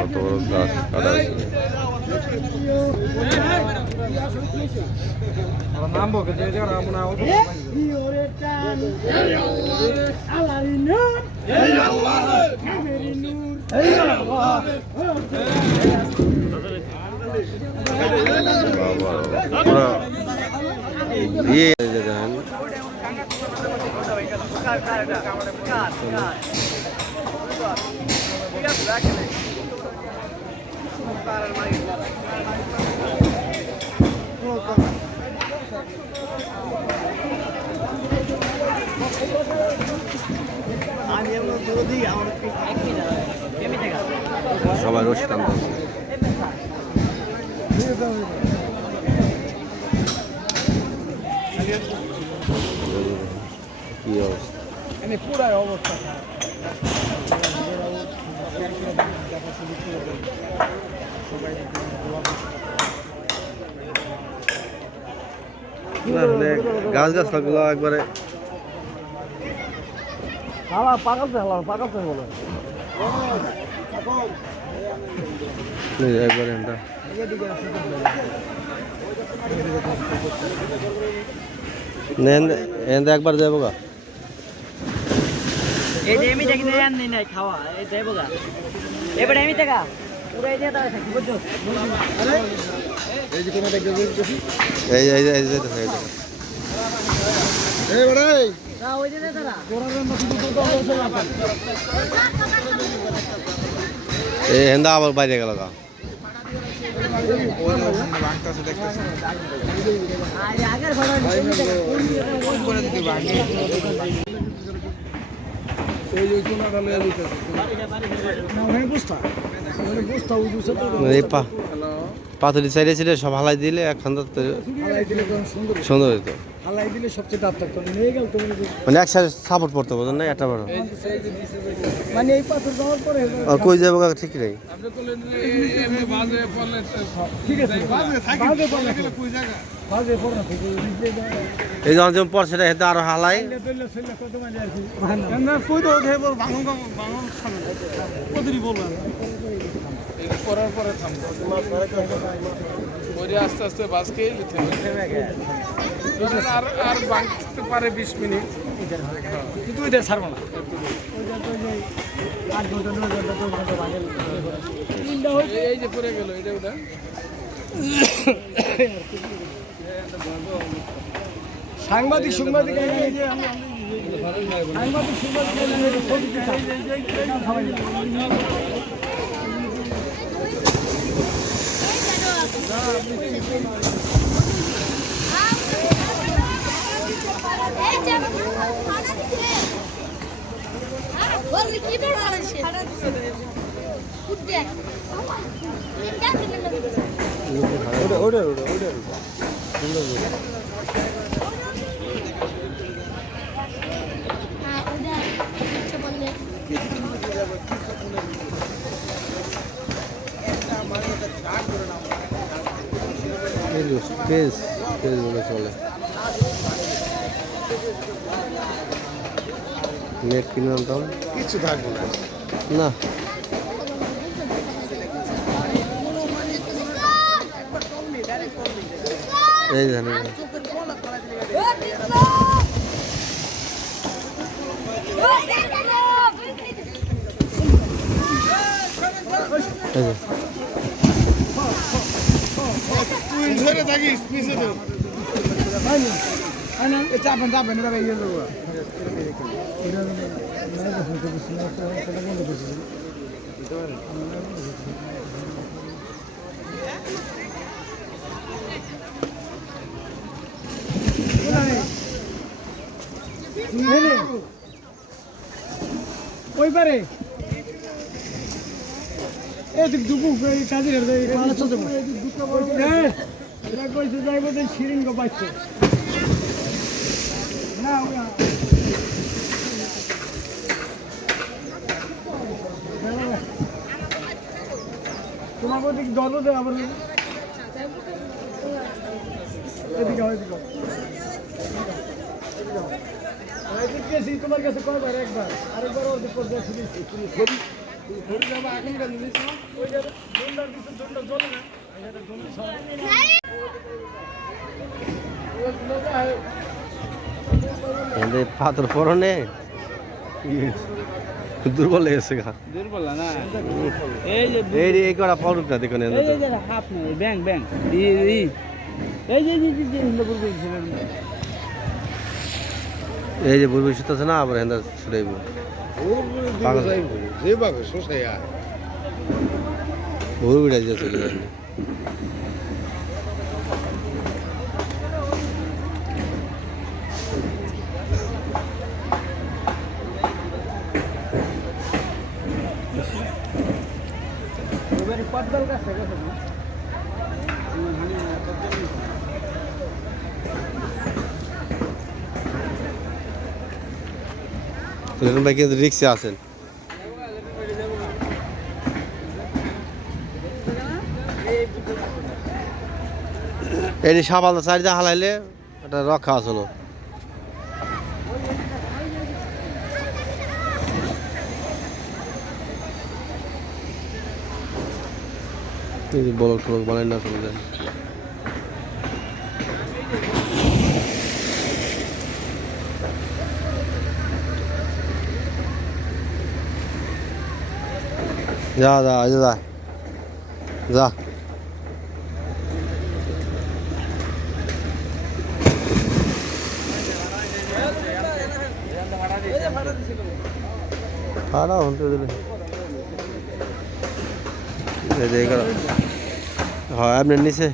কত বড় গাছ কাটা হয়েছে নামবো কিন্তু এই জায়গাটা মনে হয় বাবা পুরা ইয়ে দেখেন সবাই রশি টানতেছে কি অবস্থা আমি পুরাই অবস্থা? গাছ গাছ লাগল একবারে হালা পাকাতে হালা পাকাতে বলে। একবারে এটা যাব গা। এই যে এমি দেখি নাই খাওয়া। এই দেবো গা। এবারে এমি দেখা এই এই যে এই যে এই যে এই যে ওই হেন্দা আবার বাইরে গেল গা দেখা ওই যে কোনাটা লয়ে দিতেছে না ওখানে বুঝতা এই পা পাথরি চাইলে ছিল সব হালাই দিলে একখান হালাই দিলে কোন সুন্দর সুন্দর হইতো। হালাই দিলে সবচেয়ে দাঁত থাকতো। নিয়ে গেল তুমি মানে একসাথে সাপোর্ট পড়তে বোঝেন না একটা বড়? মানে এই পাথর যাওয়ার পরে আর কই যাব ঠিক নেই। এই যখন আরও হালাই। কই তো ভাঙন ভাঙন করার পরে থামবো ওই আস্তে আস্তে বাসকে লিখতে হবে আর আর বাঁকতে পারে বিশ মিনিট কিন্তু ওইটা ছাড়বো না এই- এই যে পড়ে গেল এটা ওটা সাংবাদিক সাংবাদিক সাংবাদিক সাংবাদিক দিতাম। ওটা ওটা ওটা ওটা পেজ পেজ বলে চলে নেট কিনে আনতাম কিছু থাকব না না এই জানি এই যে তুই ধরে থাকিস পিছে তো এই চাপেন চাপেন এটা ইয়ে দেবো ওই পারে। এদিক দুপু কাজে পাঁচ এটা কইছে যাইব তো শিরিন গো পাচ্ছে না ওরা তোমার ওদিক দল দে আবার এদিকে এদিকে এদিকে তোমার কাছে কয়বার? একবার। আরেকবার ওর শুনেছি এদের পাথর পরনে? দুর্বল লেগেছে গা। দুর্বল না? এই যে এই রে, এই করা পড়ুক না দেখুন এই যে হাফ না ব্যাং ব্যাং ই ই এই যে যে যে হিন্দুপুর এই যে বুড়বুড়ি সুতো আছে না আবার হেন্দা ছুটাইব। পাগল যেভাবে শোষাইয়া বুড়বুড়ি যে চলে যাবে এবারে পদ্মাল কাছে গেছে না লিটন ভাই কিন্তু রিক্সে আছেন এটি সাবাল চারিটা হালাইলে এটা রক্ষা আসলো বলক টলক বানাই না চলে যায় যা যা এই যে যা যা ভাড়া হতে দিলে এই যে এগুলো হ্যাঁ আপনার নিচে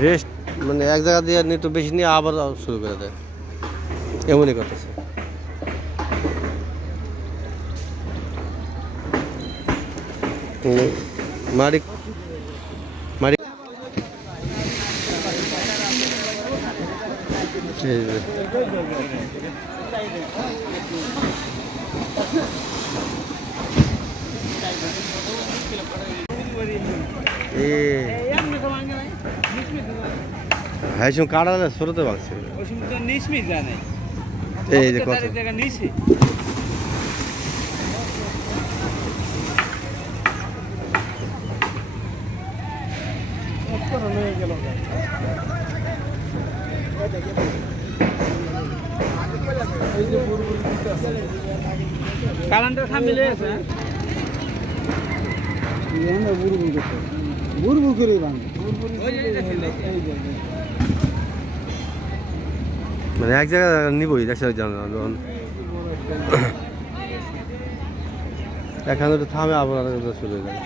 রেস্ট মানে এক জায়গা দিয়ে একটু বেশি নিয়ে আবার শুরু করে দেয় এমনই করতেছে হুম, এই যে। হ্যাঁ সব কাটালে শুরুতে ভাঙছে ওই সময় তো এই যে কথা জায়গা নিছি কালান্টার সামিলে আছে বুড়বুড় করে ভাঙে মানে এক জায়গায় নিবই যখন এখানে তো থামে আবার শুরু হয়ে যায়।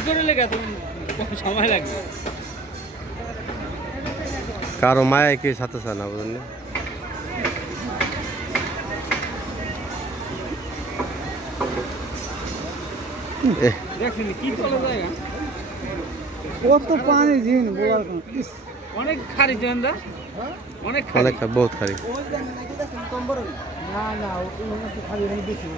করে লেখা সময় লাগবে? কারও মায়া কে সাথে চায় না বুঝলেন এহ, দেখছেন কি চলে জায়গা। কত পানি দিন অনেক খারি জন্দা অনেক অনেক বহুত খারি না না খালি বেশি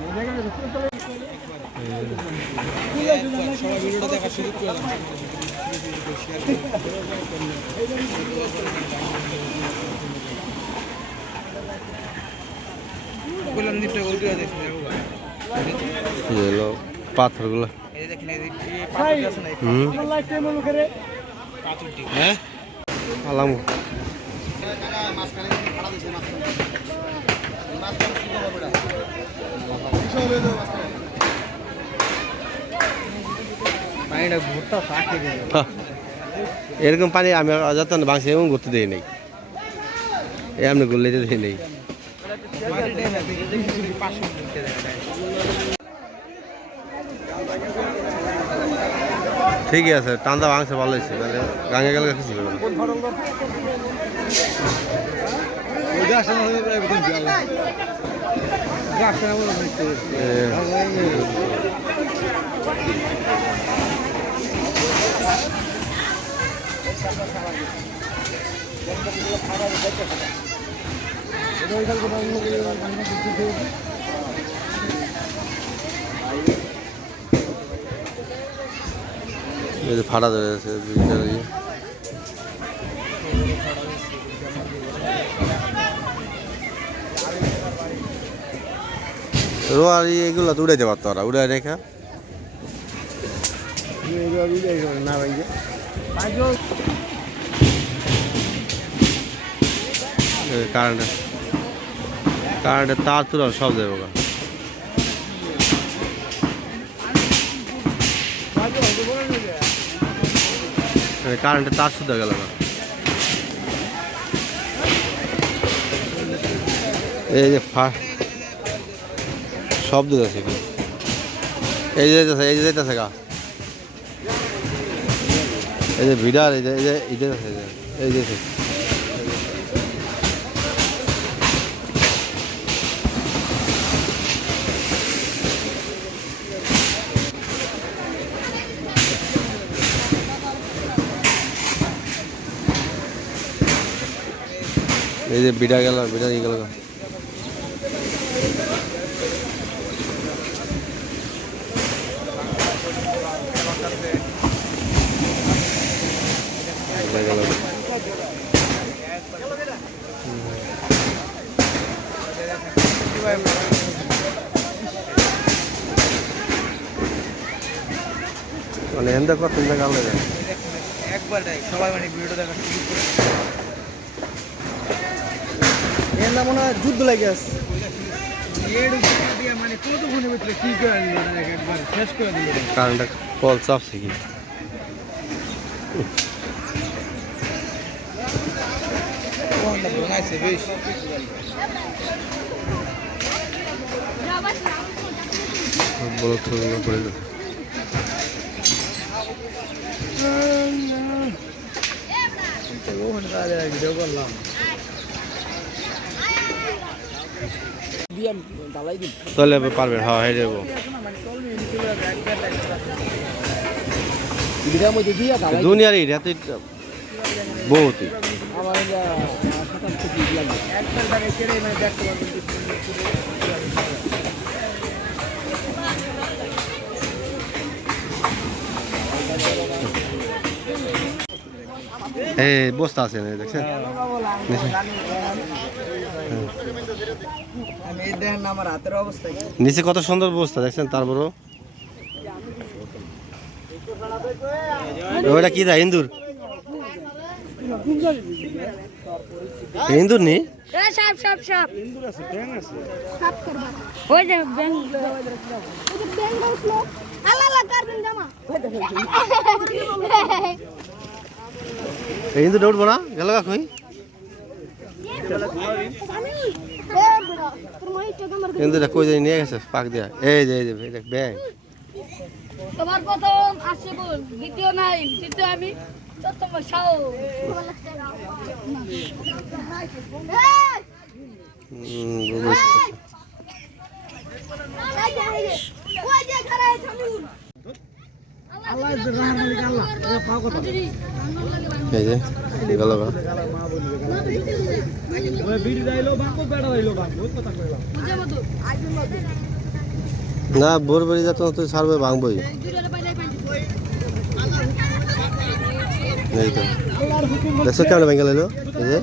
পাথরগুলো ঘুরটা ফাঁকে গেল হ্যাঁ। এরকম পানি আমি যত বাংশে এমন ঘুরতে দেই নাই। এমনি ঘুরলে তো দেই নেই। ঠিকই আছে টান্দা ভাঙছে ভালো হয়েছে মানে গাঙে গেলে কিছু হবে না এ, ফাটা ধরে আছে রোয়ার এগুলো উড়াইতে পারতো ওরা উড়াই রেখা। না ভাই কারেন্টের কারেন্টের তার তুলা সব দেবো। কারেন্টের তার শুদ্ধ গেল না এই যে ফা শব্দ আছে কি এই যে এই যে যাইতেছে গা এই যে ভিড়ার, এই যে এই যে এই যে এই যে এই যে বিড়া গেল বিড়া গেল গা। বিড়া গেল গা। মানে এন্দা কত গেল একবারটাই সবাই মানে ভিডিও দেখা এর নাম মনে হয় যুদ্ধ লাগে আছে মানে কতক্ষণের ভিতরে কি করে একবার শেষ করে দিল কারেন্টটা কল চাপছে কি বড় করে দিল ওখানে তাহলে পারবেন হ্যাঁ হেঁটে যাব। দুনিয়ার এটা বহুতই আমার এই বস্তা আছে দেখছেন? নিচে আমি এই দেখেন না আমার হাতের অবস্থা কি? নিচে কত সুন্দর বস্তা দেখছেন? তারপরও? ওইটা কি দা ইন্দুর? ইন্দুর নি? এ সাপ সাপ সাপ সাপ করবা ওই যে ব্যাং ওই যে ব্যাং বসল আল্লাহ ইন্দুর উঠবো না গেল কই এ বড় তোর মই তো তোমার ইন্দুরটা কই জানি নিয়ে গেছে পাক দিয়া এই যে এই যে এটা ব্যাং তোমার প্রথম আসছে বল দ্বিতীয় নাই তৃতীয় আমি চতুর্থ সাও হুম, বুঝতে পারছি। আল্লাহ রাহার মালিক আল্লাহ পাও কথা এই যে গেল না বোর বেড়ে যাত তো ছাড়বে ভাঙবই। এই তো। দেখছ কেমন ভেঙে লাইলো এই যে।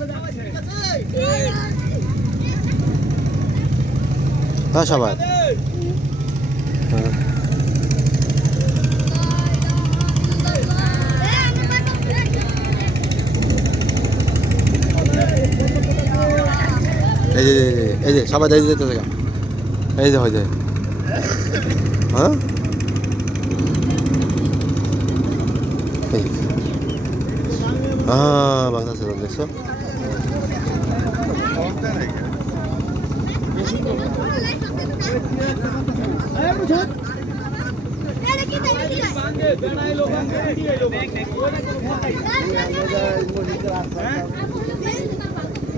হ্যাঁ সবাই। এই যে এই যে, সবাই দাঁড়িয়ে যেতেছে। এই যে হয়ে যায় হ্যাঁ হ্যাঁ বাংলা ছিল দেখছ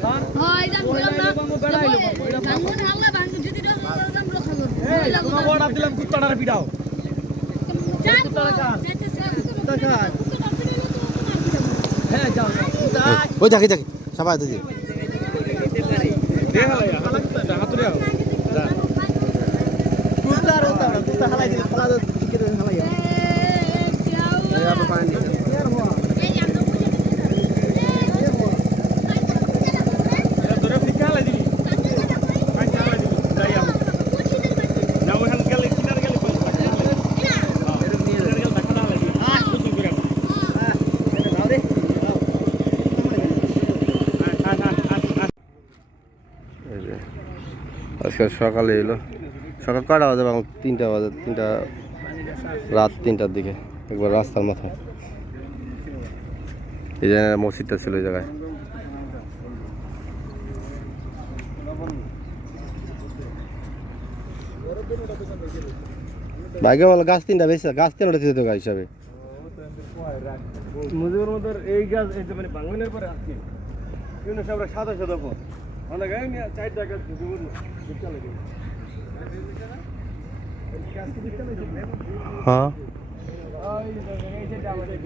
হয় দিলাম কুত্তাটার পিড়াও হ্যাঁ যাও ওই দেখি দেখি সবাই কুত্তা হালাই দিলে হালা দিকে হালাই আজকে সকালে এলো। সকাল কটা বাজে বাংলা? তিনটা বাজে, তিনটা, রাত তিনটার দিকে, একবার রাস্তার মাথায়। এই জায়গায় মসজিদটা ছিল এই জায়গায়। ভাগ্য বলো গাছ তিনটা বেশি, গাছ তিনটা তো গাছ হিসাবে। মুজিবুর মধ্যে এই গাছ, এই যে মানে পরে সাদা সাদা অনেক গায়ে নিয়ে চার টাকা মুজিবুর দিকটা লাগে হ্যাঁ এই যে আমাদের